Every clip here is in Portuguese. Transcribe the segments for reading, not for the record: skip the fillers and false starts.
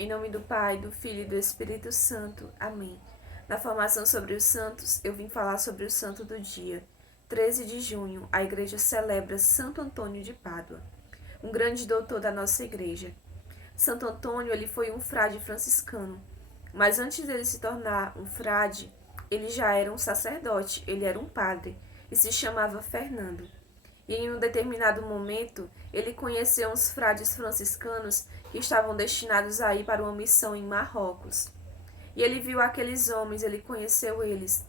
Em nome do Pai, do Filho e do Espírito Santo. Amém. Na formação sobre os santos, eu vim falar sobre o santo do dia. 13 de junho, a igreja celebra Santo Antônio de Pádua, um grande doutor da nossa igreja. Santo Antônio, ele foi um frade franciscano, mas antes dele se tornar um frade, ele já era um sacerdote, ele era um padre, e se chamava Fernando. E em um determinado momento, ele conheceu uns frades franciscanos que estavam destinados a ir para uma missão em Marrocos. E ele viu aqueles homens, ele conheceu eles.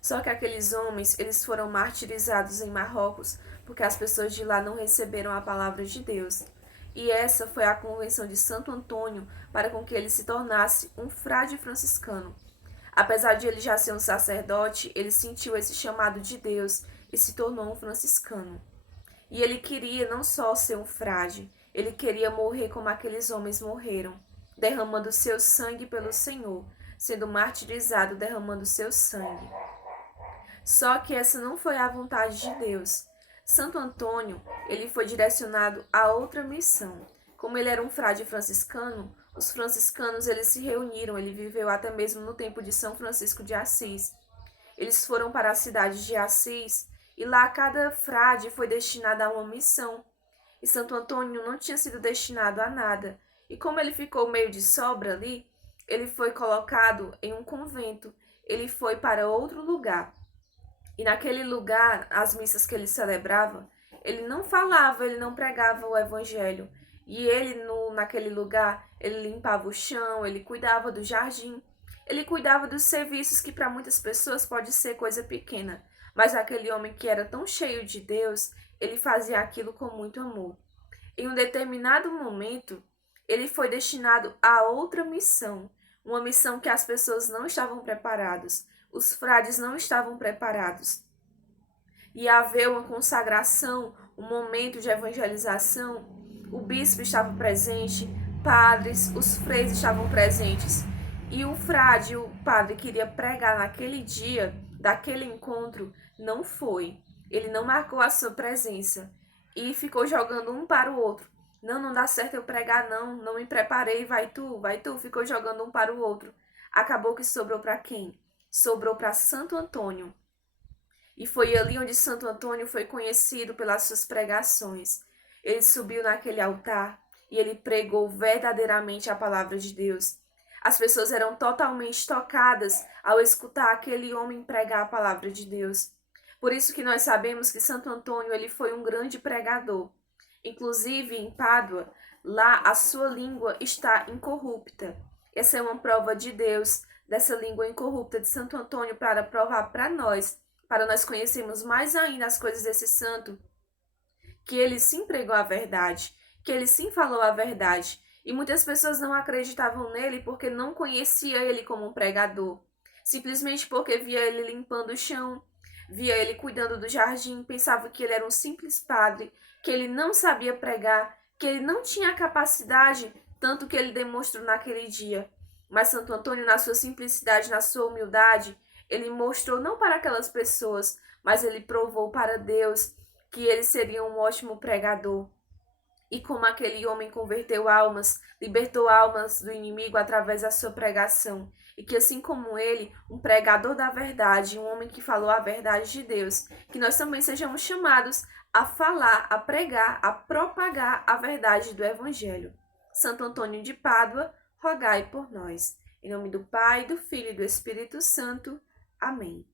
Só que aqueles homens, eles foram martirizados em Marrocos, porque as pessoas de lá não receberam a palavra de Deus. E essa foi a convenção de Santo Antônio para com que ele se tornasse um frade franciscano. Apesar de ele já ser um sacerdote, ele sentiu esse chamado de Deus e se tornou um franciscano. E ele queria não só ser um frade, ele queria morrer como aqueles homens morreram, derramando seu sangue pelo Senhor, sendo martirizado, derramando seu sangue. Só que essa não foi a vontade de Deus. Santo Antônio, ele foi direcionado a outra missão. Como ele era um frade franciscano, os franciscanos eles se reuniram, ele viveu até mesmo no tempo de São Francisco de Assis. Eles foram para a cidade de Assis e lá cada frade foi destinado a uma missão. E Santo Antônio não tinha sido destinado a nada. E como ele ficou meio de sobra ali, ele foi colocado em um convento. Ele foi para outro lugar. E naquele lugar, as missas que ele celebrava, ele não falava, ele não pregava o evangelho. E ele, naquele lugar, ele limpava o chão, ele cuidava do jardim, ele cuidava dos serviços que para muitas pessoas pode ser coisa pequena. Mas aquele homem que era tão cheio de Deus, ele fazia aquilo com muito amor. Em um determinado momento, ele foi destinado a outra missão, uma missão que as pessoas não estavam preparadas. Os frades não estavam preparados. Ia haver uma consagração, um momento de evangelização. O bispo estava presente, padres, os freis estavam presentes. E o frade, o padre, queria pregar naquele dia, daquele encontro, não foi. Ele não marcou a sua presença. E ficou jogando um para o outro. Não, não dá certo eu pregar, não me preparei, vai tu. Ficou jogando um para o outro. Acabou que sobrou para quem? Sobrou para Santo Antônio. E foi ali onde Santo Antônio foi conhecido pelas suas pregações. Ele subiu naquele altar e ele pregou verdadeiramente a palavra de Deus. As pessoas eram totalmente tocadas ao escutar aquele homem pregar a palavra de Deus. Por isso que nós sabemos que Santo Antônio ele foi um grande pregador. Inclusive em Pádua, lá a sua língua está incorrupta. Essa é uma prova de Deus, dessa língua incorrupta de Santo Antônio, para provar para nós conhecermos mais ainda as coisas desse santo, que ele sim pregou a verdade, que ele sim falou a verdade. E muitas pessoas não acreditavam nele porque não conhecia ele como um pregador. Simplesmente porque via ele limpando o chão, via ele cuidando do jardim, pensava que ele era um simples padre, que ele não sabia pregar, que ele não tinha capacidade, tanto que ele demonstrou naquele dia. Mas Santo Antônio, na sua simplicidade, na sua humildade, ele mostrou não para aquelas pessoas, mas ele provou para Deus que ele seria um ótimo pregador. E como aquele homem converteu almas, libertou almas do inimigo através da sua pregação. E que assim como ele, um pregador da verdade, um homem que falou a verdade de Deus, que nós também sejamos chamados a falar, a pregar, a propagar a verdade do Evangelho. Santo Antônio de Pádua, rogai por nós. Em nome do Pai, do Filho e do Espírito Santo. Amém.